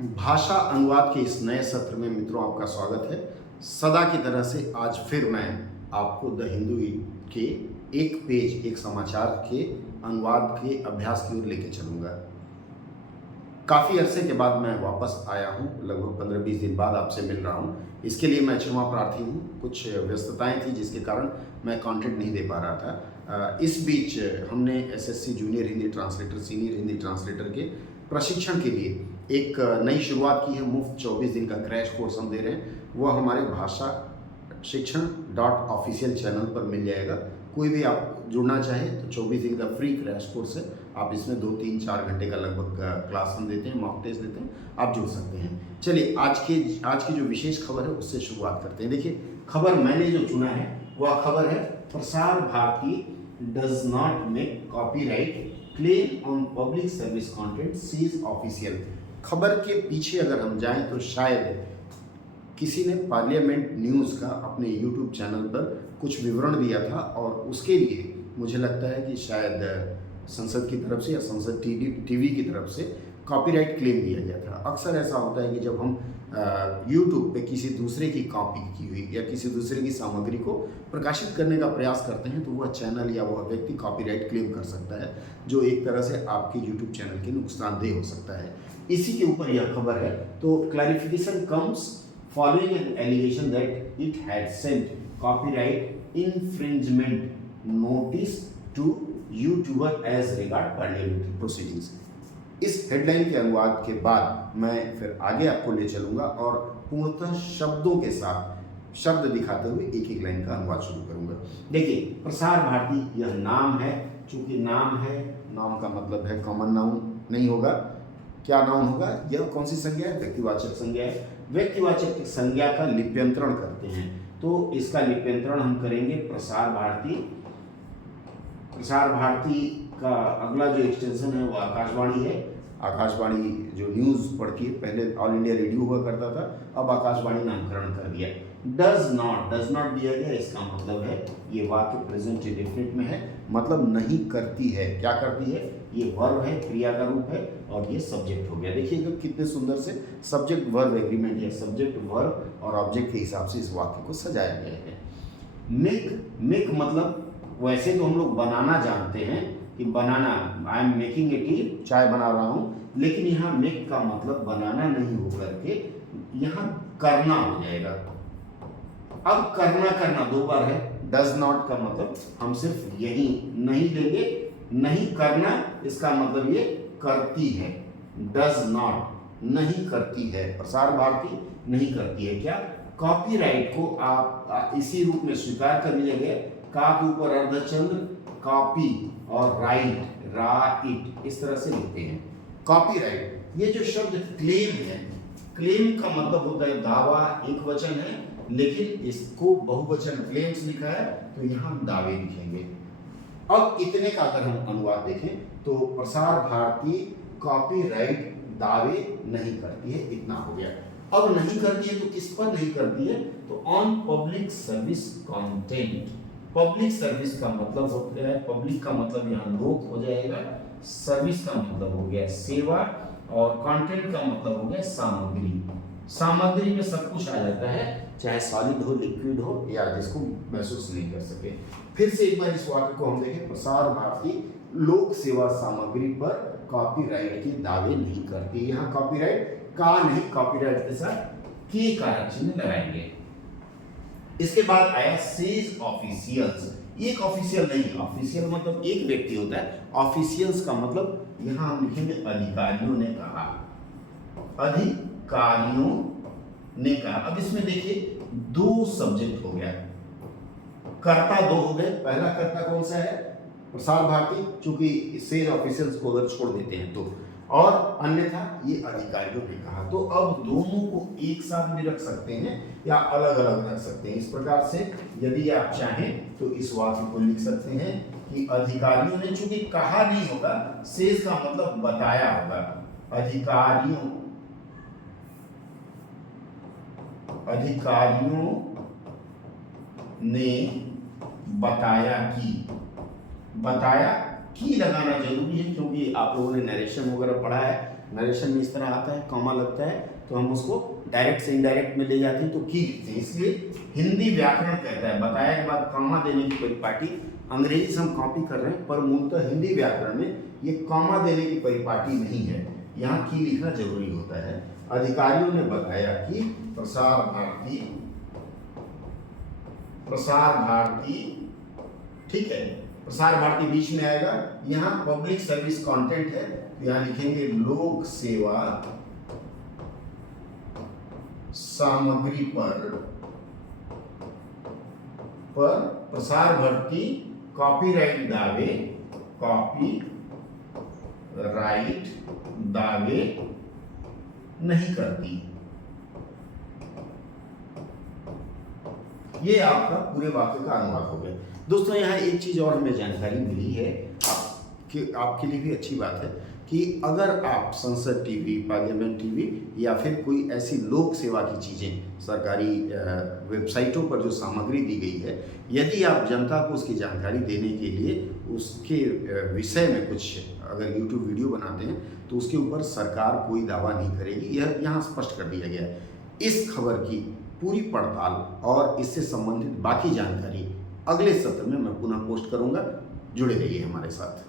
भाषा अनुवाद के इस नए सत्र में मित्रों आपका स्वागत है। सदा की तरह से आज फिर मैं आपको द हिंदू के एक पेज एक समाचार के अनुवाद के अभ्यास की ओर लेके चलूँगा। काफ़ी अरसे के बाद मैं वापस आया हूँ, लगभग 15-20 दिन बाद आपसे मिल रहा हूँ। इसके लिए मैं क्षमा प्रार्थी हूँ, कुछ व्यस्तताएं थी जिसके कारण मैं कंटेंट नहीं दे पा रहा था। इस बीच हमने SSC junior Hindi translator, senior Hindi translator के प्रशिक्षण के लिए एक नई शुरुआत की है। मुफ्त 24 दिन का क्रैश कोर्स हम दे रहे हैं। वह हमारे भाषा शिक्षण .ऑफिशियल चैनल पर मिल जाएगा। कोई भी आप जुड़ना चाहे तो 24 दिन का फ्री क्रैश कोर्स है। आप इसमें 2-3-4 घंटे का लगभग क्लास हम देते हैं, मॉक टेस्ट देते हैं, आप जुड़ सकते हैं। चलिए आज की जो विशेष खबर है उससे शुरुआत करते हैं। देखिए, खबर मैंने जो चुना है वह खबर है Prasar Bharati does not make copyright claim on public service content says official. खबर के पीछे अगर हम जाएं तो शायद किसी ने पार्लियामेंट न्यूज़ का अपने यूट्यूब चैनल पर कुछ विवरण दिया था और उसके लिए मुझे लगता है कि शायद संसद की तरफ से या संसद टीवी की तरफ से कॉपीराइट क्लेम दिया गया था। अक्सर ऐसा होता है कि जब हम यूट्यूब पे किसी दूसरे की कॉपी की हुई या किसी दूसरे की सामग्री को प्रकाशित करने का प्रयास करते हैं तो वह चैनल या वह व्यक्ति कॉपीराइट क्लेम कर सकता है, जो एक तरह से आपके यूट्यूब चैनल के नुकसानदेह हो सकता है। इसी के ऊपर यह खबर है। तो clarification comes following an allegation that it had sent copyright infringement notice to YouTuber as regard parliamentary proceedings। इस हेडलाइन के अनुवाद के बाद मैं फिर आगे आपको ले चलूंगा और पूर्णतः शब्दों के साथ शब्द दिखाते हुए एक एक लाइन का अनुवाद शुरू करूंगा। देखिए, प्रसार भारती यह नाम है। चूंकि नाम है, नाम का मतलब है कॉमन नाउन नहीं होगा। क्या नाउन होगा? यह कौन सी संज्ञा है? व्यक्तिवाचक संज्ञा है। व्यक्तिवाचक संज्ञा का लिप्यंतरण करते हैं तो इसका लिप्यंतरण हम करेंगे प्रसार भारती। प्रसार भारती का अगला जो एक्सटेंशन है वो आकाशवाणी है। आकाशवाणी जो न्यूज़ पढ़ती है, पहले ऑल इंडिया रेडियो हुआ करता था, अब आकाशवाणी नामकरण कर दिया। डज नॉट दिया गया, इसका मतलब है ये वाक्य प्रेजेंट इंडेफिनिट में है, मतलब नहीं करती है। क्या करती है? ये वर्ब है, क्रिया का रूप है और ये सब्जेक्ट हो गया। देखिएगा कितने सुंदर से सब्जेक्ट वर्ब एग्रीमेंट या सब्जेक्ट वर्ब और ऑब्जेक्ट के हिसाब से इस वाक्य को सजाया गया है। मेक मतलब वैसे तो हम लोग बनाना जानते हैं कि बनाना, I am making a tea, चाय बना रहा हूँ, लेकिन यहाँ मेक का मतलब बनाना नहीं होकर के यहाँ करना हो जाएगा। अब करना दो बार है। डज नॉट का मतलब हम सिर्फ यही नहीं लेंगे, नहीं करना, इसका मतलब ये करती है। डज नॉट नहीं करती है, प्रसार भारती नहीं करती है। क्या? कॉपीराइट को आप इसी रूप में स्वीकार कर लिया गया। का के ऊपर अर्धचंद्र, कॉपी और राइट इस तरह से लिखते हैं। कॉपीराइट, ये जो शब्द क्लेम है, क्लेम का मतलब होता है दावा, एक वचन है, लेकिन इसको बहुवचन क्लेम्स लिखा है तो यहाँ हम दावे लिखेंगे। अब इतने का अगर हम अनुवाद देखें तो प्रसार भारती कॉपीराइट दावे नहीं करती है, इतना हो गया। अब नहीं करती है तो किस पर नहीं करती है? तो on public service content. Public service का मतलब होता है, पब्लिक का मतलब यहाँ लोक हो जाएगा, सर्विस का मतलब हो गया सेवा और कंटेंट का मतलब हो गया सामग्री। सामग्री में सब कुछ आ जाता है, चाहे सॉलिड हो, लिक्विड हो या जिसको महसूस नहीं कर सके। फिर से एक बार इस वाक्य को हम देखें। प्रसार भारती लोक सेवा सामग्री पर कॉपीराइट के दावे नहीं करती। यहाँ कॉपीराइट का नहीं, कॉपीराइट के साथ के का चिन्ह लगाएंगे। इसके बाद आया सेज ऑफिशियल्स। एक ऑफिशियल नहीं, ऑफिशियल मतलब एक व्यक्ति होता है, ऑफिशियल्स का मतलब यहाँ हम लिखेंगे अधिकारियों ने कहा। अधिकारियों ने कहा। अब इसमें देखिए दो सब्जेक्ट हो गया, कर्ता दो हो गए। पहला कर्ता कौन सा है? प्रसार भारती, चूंकि सेज ऑफिशियल्स को अगर छोड़ देते हैं तो, और अन्यथा ये अधिकारियों ने कहा। तो अब दोनों को एक साथ भी रख सकते हैं या अलग अलग रख सकते हैं। इस प्रकार से यदि आप चाहें तो इस वाक्य को लिख सकते हैं कि अधिकारियों ने, चूंकि कहा नहीं होगा, सेज का मतलब बताया होगा। अधिकारियों ने बताया कि लगाना जरूरी है क्योंकि आप लोगों ने नरेशन वगैरह पढ़ा है। नरेशन में इस तरह आता है, कॉमा लगता है तो हम उसको डायरेक्ट से इनडायरेक्ट में ले जाते हैं तो की लिखते हैं। इसलिए हिंदी व्याकरण कहता है, बताया के बाद कॉमा देने की परिपाटी, अंग्रेजी से हम कॉपी कर रहे हैं पर मूलतः हिंदी व्याकरण में ये कॉमा देने की परिपाटी नहीं है, यहाँ की लिखना जरूरी होता है। अधिकारियों ने बताया कि प्रसार भारती, ठीक है, प्रसार भारती बीच में आएगा, यहाँ पब्लिक सर्विस कंटेंट है तो यहाँ लिखेंगे लोक सेवा सामग्री पर प्रसार भारती कॉपीराइट दावे नहीं करती। ये आपका पूरे वाक्य का अनुवाद हो गया। दोस्तों यहाँ एक चीज़ और हमें जानकारी मिली है, आपके लिए भी अच्छी बात है कि अगर आप संसद टीवी, पार्लियामेंट टीवी या फिर कोई ऐसी लोक सेवा की चीज़ें सरकारी वेबसाइटों पर जो सामग्री दी गई है, यदि आप जनता को उसकी जानकारी देने के लिए उसके विषय में कुछ अगर यूट्यूब वीडियो बनाते हैं तो उसके ऊपर सरकार कोई दावा नहीं करेगी, यह यहाँ स्पष्ट कर दिया गया है। इस खबर की पूरी पड़ताल और इससे संबंधित बाकी जानकारी अगले सत्र में मैं पुनः पोस्ट करूँगा। जुड़े रहिए हमारे साथ।